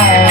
Yeah.